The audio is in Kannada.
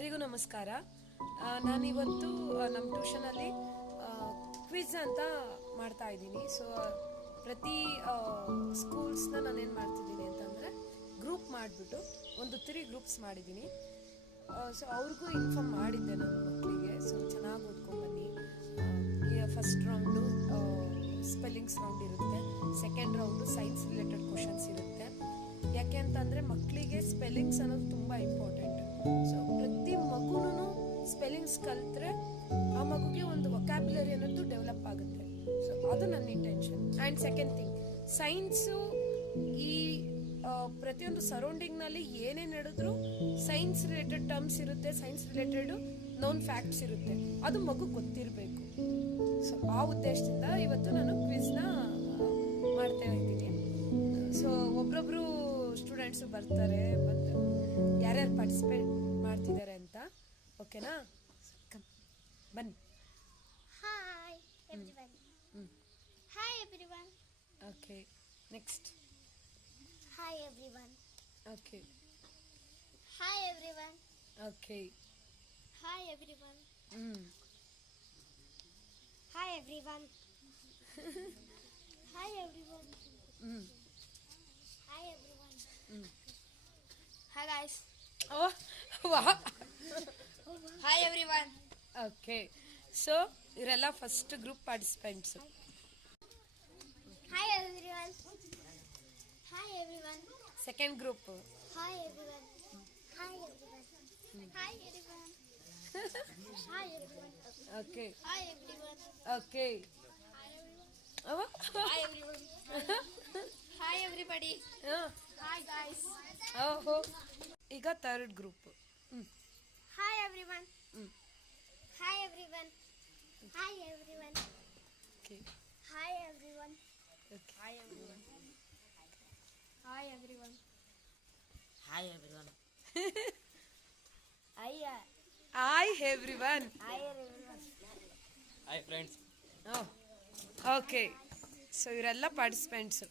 ಎಲ್ಲರಿಗೂ ನಮಸ್ಕಾರ. ನಾನಿವತ್ತು ನಮ್ಮ ಟ್ಯೂಷನಲ್ಲಿ ಕ್ವಿಜ್ ಅಂತ ಮಾಡ್ತಾ ಇದ್ದೀನಿ. ಸೊ ಪ್ರತಿ ಸ್ಕೂಲ್ಸ್ನ ನಾನೇನು ಮಾಡ್ತಿದ್ದೀನಿ ಅಂತಂದರೆ ಗ್ರೂಪ್ ಮಾಡಿಬಿಟ್ಟು ಒಂದು 3 ಗ್ರೂಪ್ಸ್ ಮಾಡಿದ್ದೀನಿ. ಸೊ ಅವ್ರಿಗೂ ಇನ್ಫಾರ್ಮ್ ಮಾಡಿದ್ದೆ ನನ್ನ ಮಕ್ಕಳಿಗೆ. ಸೊ ಚೆನ್ನಾಗಿ ಓದ್ಕೊಂಡ್ಬನ್ನಿ. ಫಸ್ಟ್ ರೌಂಡು ಸ್ಪೆಲ್ಲಿಂಗ್ಸ್ ರೌಂಡ್ ಇರುತ್ತೆ, second round science related questions ಇರುತ್ತೆ. ಯಾಕೆ ಅಂತಂದರೆ ಮಕ್ಕಳಿಗೆ ಸ್ಪೆಲ್ಲಿಂಗ್ಸ್ ಅನ್ನೋದು ತುಂಬ ಇಂಪಾರ್ಟೆಂಟ್. ಸೊ ಪ್ರತಿ ಮಗುನೂ ಸ್ಪೆಲ್ಲಿಂಗ್ಸ್ ಕಲಿತ್ರೆ ಆ ಮಗುಗೆ ಒಂದು ವೊಕ್ಯಾಬ್ಯುಲರಿ ಅನ್ನೋದು ಡೆವಲಪ್ ಆಗುತ್ತೆ. ಸೊ ಅದು ನನ್ನ intention. And second thing, science ಈ ಪ್ರತಿಯೊಂದು ಸರೌಂಡಿಂಗ್ನಲ್ಲಿ ಏನೇ ನಡೆದ್ರು ಸೈನ್ಸ್ ರಿಲೇಟೆಡ್ ಟರ್ಮ್ಸ್ ಇರುತ್ತೆ, ಸೈನ್ಸ್ ರಿಲೇಟೆಡ್ ನೋನ್ ಫ್ಯಾಕ್ಟ್ಸ್ ಇರುತ್ತೆ, ಅದು ಮಗು ಗೊತ್ತಿರಬೇಕು. ಸೊ ಆ ಉದ್ದೇಶದಿಂದ ಇವತ್ತು ನಾನು ಕ್ವಿಜ್ನ ಮಾಡ್ತಾ ಇದ್ದೀನಿ. ಸೊ ಒಬ್ರೊಬ್ರು ಸ್ಟೂಡೆಂಟ್ಸು ಬರ್ತಾರೆ, ಬಂದು ಯಾರ್ಯಾರು ಪಾರ್ಟಿಸಿಪೇಟ್ ಮಾಡ್ತಿದ್ದಾರೆ ಅಂತ. ಓಕೆನಾ? ಬನ್ನಿ. Hi everyone. Hi everyone. Okay, next. Hi everyone. Okay. Hi everyone. Okay. Hi everyone. Hi everyone. Hi everyone. Hi everyone. Hi guys. ಓಹ್ ವಾ. Hi everyone. ಓಕೆ, ಸೊ ಇವರೆಲ್ಲ first group participants. Hi everyone. Hi everyone. Second group. Hi everyone. Hi everyone. Hi everyone. Hi everyone. Okay. Hi everyone. Okay. Hi everyone. Hi everybody. Hi guys. ಓಹೋ, ಈಗ third group. Hi everyone. Hi everyone. Hi everyone. Okay. Hi everyone. Okay. Hi everyone. Hi everyone. Hi everyone. Hi everyone. Hi everyone. Hi friends. Okay, so ಇವರೆಲ್ಲ ಪಾರ್ಟಿಸಿಪೆಂಟ್ಸು.